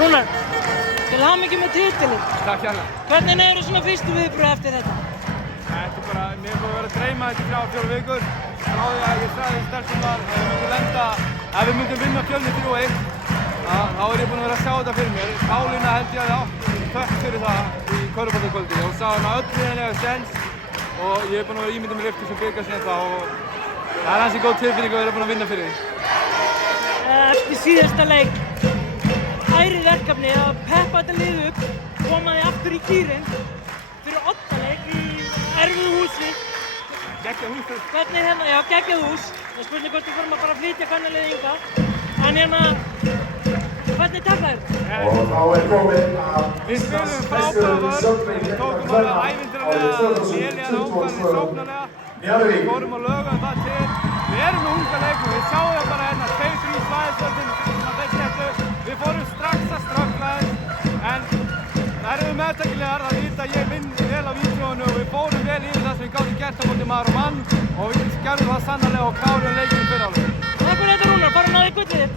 Rúnar, til hamingju með titilinn. Takk hérlega. Hvernig eru svona fyrstu viðbrögð eftir þetta? Þetta er bara, mér er búin að vera að dreyma þetta í 3-4 vikur. Frá því að ég sagði stelpum var að við myndum lenda, ef við myndum vinna Fjölni 3-1, þá er ég búin að vera að sjá þetta fyrir mér. Pálína held ég að ég átt þökk fyrir það í körfuboltakvöldi og sagði hann að öll liðin eiga séns og ég er búin að vera ímyndað með lyftu sem byggar síðan þá og það er ansi góð tilfinning að vera búin að vinna fyrir því. Eftir síðasta leik, ærið verkefni að peppa þetta lið upp, koma því aftur í gírinn fyrir oddaleik í erfiðu húsi. Geggjað hús. Hvernig hérna, já, geggjað hús. Það er spurning hvort við fórum að bara flytja kvennaliðið hingað. En hérna, hvernig taklaðir þetta? Og þá er kominn að Við spilum frábæra vörn, við tókum alveg ævintýralega, lélegan ákvarðanir sóknarlega. Við fórum og lögum það til. Við erum með unga leikmenn, við sjáum það bara hérna, 2-3 svæðisvörðin sem að þeir settu. Við fórum strax að ströggla en það eru við meðtækilegar að vita að ég vinn vel á vídeóinu og við fórum vel yfir það sem við gátum gert á móti maður og mann og við gerðum það sannarlega og klárum leikinn fyrir álega. Takk fyrir þetta Rúnar, bara náðu í gullið þitt.